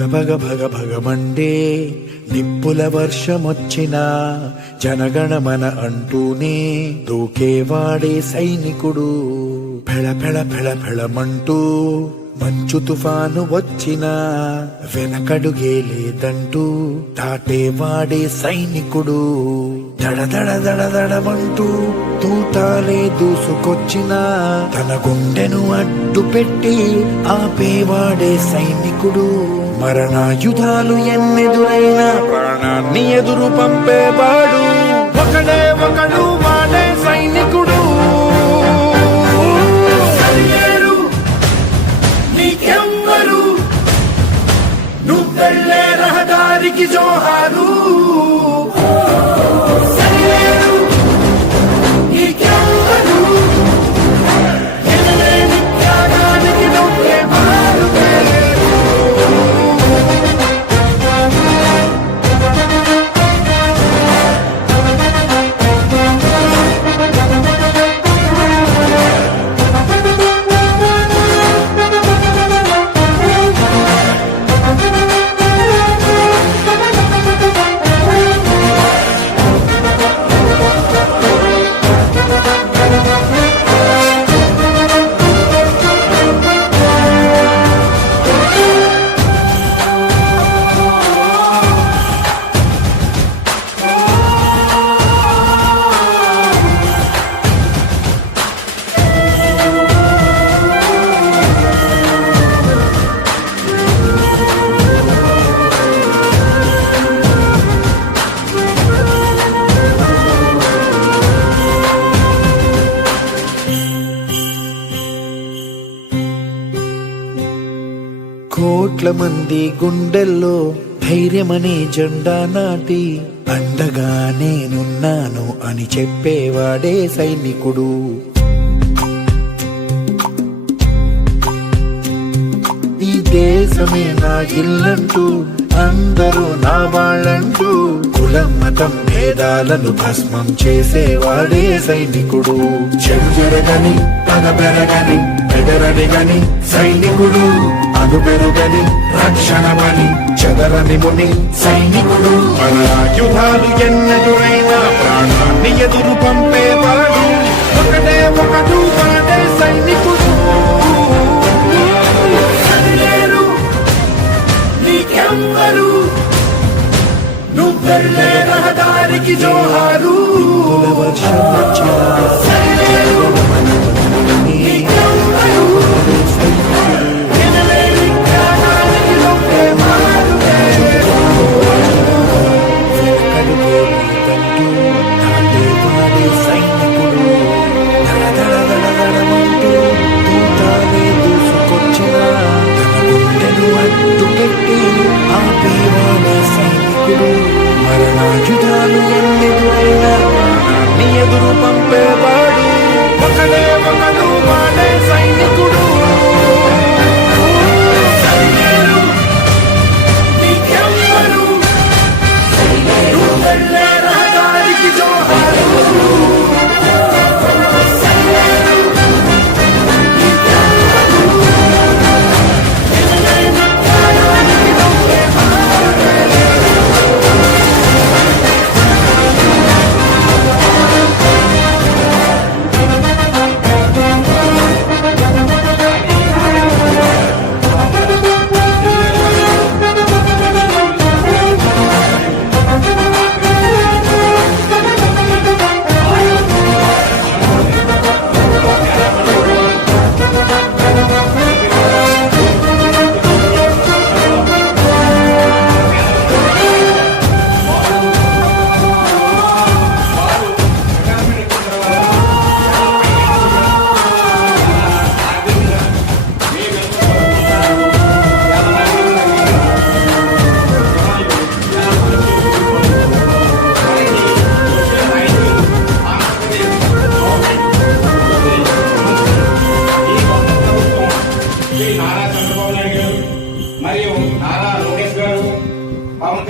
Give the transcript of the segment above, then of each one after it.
భగ భగ భగమండే నిప్పుల వర్షమొచ్చినా జనగణమన అంటూనే దూకేవాడే సైనికుడు. ఫెళ ఫెళ ఫెళ ఫెళమంటూ మంచు తుఫాను వచ్చినా వెనకడుగే లేదంటూ దాటేవాడే సైనికుడు. దడ దడ దడ దడమంటూ తూటాలే దూసుకొచ్చినా తన గుండెను అడ్డు పెట్టి ఆపేవాడే సైనికుడు. మరణాయుధాలు ఎన్నెదురైనా ప్రాణాన్ని ఎదురు పంపేవాడు ఒకడే ఒకడు, వాడే సైనికుడు. నువ్వెళ్ళే రహదారికి జోహారు, సరిలేరు నీకెవ్వరు, ఎనలేని త్యాగానికి నువ్వే మారువేరు. కోట్ల మంది గుండెల్లో ధైర్యమనే జెండా నాటి అండగా నేనున్నాను అని చెప్పేవాడే సైనికుడు. ఈ దేశమే నా ఇల్లంటూ అందరూ నా వాళ్ళంటూ కులం మతం భేదాలను భస్మం చేసేవాడే సైనికుడు. చెడు జరగని పగ పెరగని బెదరనిగని సైనికుడు, అను పెరుగని రక్షణమని చెదరని ముని సైనికుడు. మన ఆయుధాలు ఎన్నెదురైనా ప్రాణాన్ని ఎదురు పంపేవాడు ఒకటే ఒకడు, వాడే సైనికుడు. నీకెవ్వరు, నువ్వెళ్ళే రహదారికి జోహారు, వర్షం వచ్చినా మరణాయుధాలు ఎన్నెదురైనా ప్రాణాన్ని ఎదురు పంపేవాడు ఒకడే ఒకడు, వాడే సైనికుడు. నీకెవ్వరు, నువ్వెళ్ళే రహదారికి జోహారు.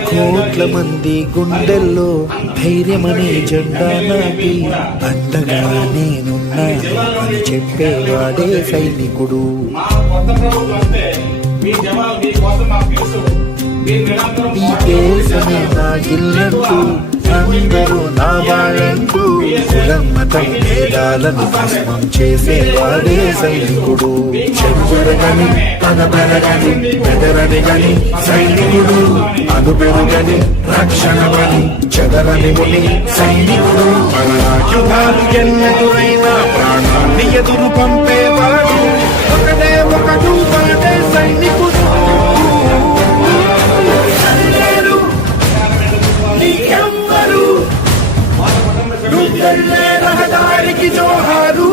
కోట్ల మంది గుండెల్లో ధైర్యమనే జెండా నాటి అండగా నేనున్నాను అని చెప్పేవాడే సైనికుడు. మీ జవాబు మీకోసం మాకు తెలుసు. మీరు నిరంతరం ఈ దేశమే నా ఇల్లంటూ అందరూ నా వాళ్ళంటూ కులం మతం భేదాలను భస్మం చేసేవాడే సైనికుడు. చెరుపెరగని పదపెరగని బెదరనిగని సైనికుడు, అనుపెరుగని రక్షణమని చెదరని ముని సైనికుడు. పరాయుధాలు ఎన్నెదురైనా ప్రాణాన్ని ఎదురు పంపేవాడు ఒకడే ఒకడు వాడే సైనికుడు. సరిలేరు నీకెవ్వరు, నువ్వెళ్ళే రహదారికి జోహారు.